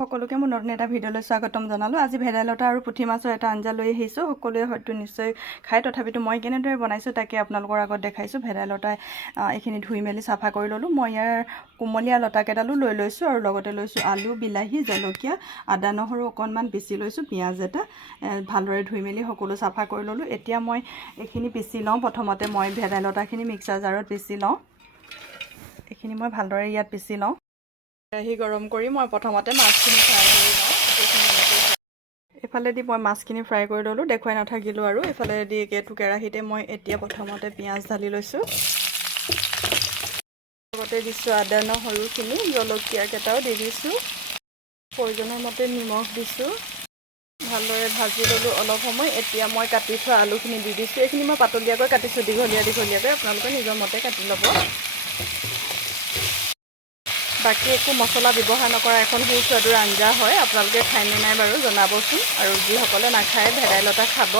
সকলোকে মোৰ নতুন এটা ভিডিঅ'লৈ স্বাগতম জনালোঁ। আজি ভেদাইলতা আৰু পুঠি মাছৰ এটা আঞ্জা লৈ আহিছোঁ। সকলোৱে হয়তো নিশ্চয় খাই, তথাপিতো মই কেনেদৰে বনাইছোঁ তাকে আপোনালোকৰ আগত দেখাইছোঁ। ভেদাইলতা এইখিনি ধুই মেলি চাফা কৰি ল'লোঁ। মই ইয়াৰ কোমলীয়া লতাকেইডালো লৈ লৈছোঁ আৰু লগতে লৈছোঁ আলু, বিলাহী, জলকীয়া, আদা, নহৰু অকণমান পিচি লৈছোঁ, পিঁয়াজ এটা ভালদৰে ধুই মেলি সকলো চাফা কৰি ল'লোঁ। এতিয়া মই এইখিনি পিচি লওঁ। প্ৰথমতে মই ভেদাইলতাখিনি মিক্সাৰ জাৰত পিচি লওঁ। এইখিনি মই ভালদৰে ইয়াত পিচি লওঁ। কেৰাহী গৰম কৰি মই প্ৰথমতে মাছখিনি ফ্ৰাই কৰি লওঁ। এইফালেদি মই মাছখিনি ফ্ৰাই কৰি ল'লোঁ, দেখুৱাই নাথাকিলোঁ আৰু। এইফালেদি এইটো কেৰাহীতে মই এতিয়া প্ৰথমতে পিঁয়াজ ঢালি লৈছোঁ। লগতে দিছোঁ আদা নহৰুখিনি, জলকীয়া কেইটাও দি দিছোঁ, প্ৰয়োজনৰ মতে নিমখ দিছোঁ। ভালদৰে ভাজি ল'লোঁ অলপ সময়। এতিয়া মই কাটি থোৱা আলুখিনি দি দিছোঁ। এইখিনি মই পাতলীয়াকৈ কাটিছোঁ, দীঘলীয়াকৈ। আপোনালোকে নিজৰ মতে কাটি ল'ব। বাকী একো মছলা ব্যৱহাৰ নকৰা এখন সুস্বাদুৰ আঞ্জা হয়। আপোনালোকে খায়নে নাই বাৰু জনাবচোন। আৰু যিসকলে নাখায় ভেদাইলতা খাব।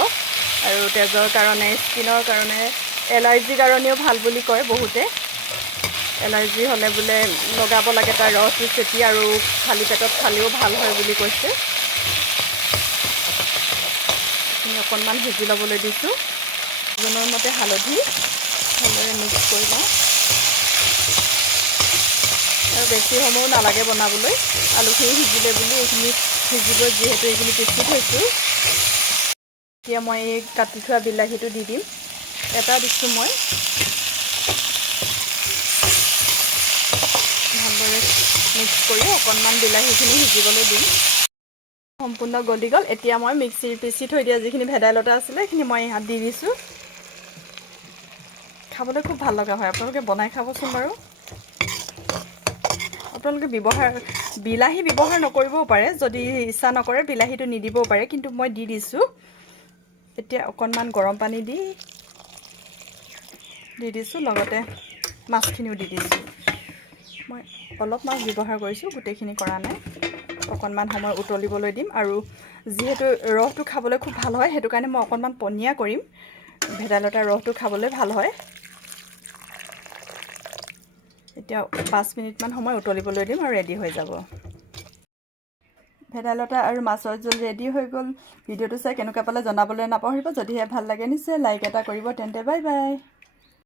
আৰু তেজৰ কাৰণে, স্কিনৰ কাৰণে, এলাৰ্জিৰ কাৰণেও ভাল বুলি কয় বহুতে। এলাৰ্জি হ'লে বোলে লগাব লাগে, তাৰ ৰসটো চেপি, আৰু খালী পেটত খালেও ভাল হয় বুলি কৈছে। এইখিনি অকণমান সিজি ল'বলৈ দিছোঁ। প্ৰয়োজনৰ মতে হালধি ভালদৰে মিক্স কৰি লওঁ। আৰু বেছি সময়ো নালাগে বনাবলৈ। আলুখিনি সিজিলে বুলি এইখিনি সিজিব, যিহেতু এইখিনি পিচি থৈছোঁ। এতিয়া মই এই কাটি থোৱা বিলাহীটো দি দিম। এটা দিছোঁ মই। ভালদৰে মিক্স কৰি অকণমান বিলাহীখিনি সিজিবলৈ দিম। সম্পূৰ্ণ গলি গ'ল। এতিয়া মই পিচি থৈ দিয়া যিখিনি ভেদাইলতা আছিলে সেইখিনি মই ইয়াত দি দিছোঁ। খাবলৈ খুব ভাল লগা হয়। আপোনালোকে বনাই খাবচোন বাৰু। আপোনালোকে বিলাহী ব্যৱহাৰ নকৰিবও পাৰে, যদি ইচ্ছা নকৰে বিলাহীটো নিদিবও পাৰে, কিন্তু মই দি দিছোঁ। এতিয়া অকণমান গৰম পানী দি দিছোঁ, লগতে মাছখিনিও দি দিছোঁ। মই অলপ মাছ ব্যৱহাৰ কৰিছোঁ, গোটেইখিনি কৰা নাই। অকণমান সময় উতলিবলৈ দিম। আৰু যিহেতু ৰসটো খাবলৈ খুব ভাল হয়, সেইটো কাৰণে মই অকণমান পনীয়া কৰিম। ভেদাইলতাৰ ৰসটো খাবলৈ ভাল হয়। এতিয়া 5 মিনিটমান সময় উতলিবলৈ দিম আৰু ৰেডি হৈ যাব। ভেদাইলতা আৰু মাছৰ জোল ৰেডি হৈ গ'ল। ভিডিঅ'টো চাই কেনেকুৱা পালে জনাবলৈ নাপাহৰিব। যদিহে ভাল লাগে নিশ্চয় লাইক এটা কৰিব। তেন্তে বাই বাই।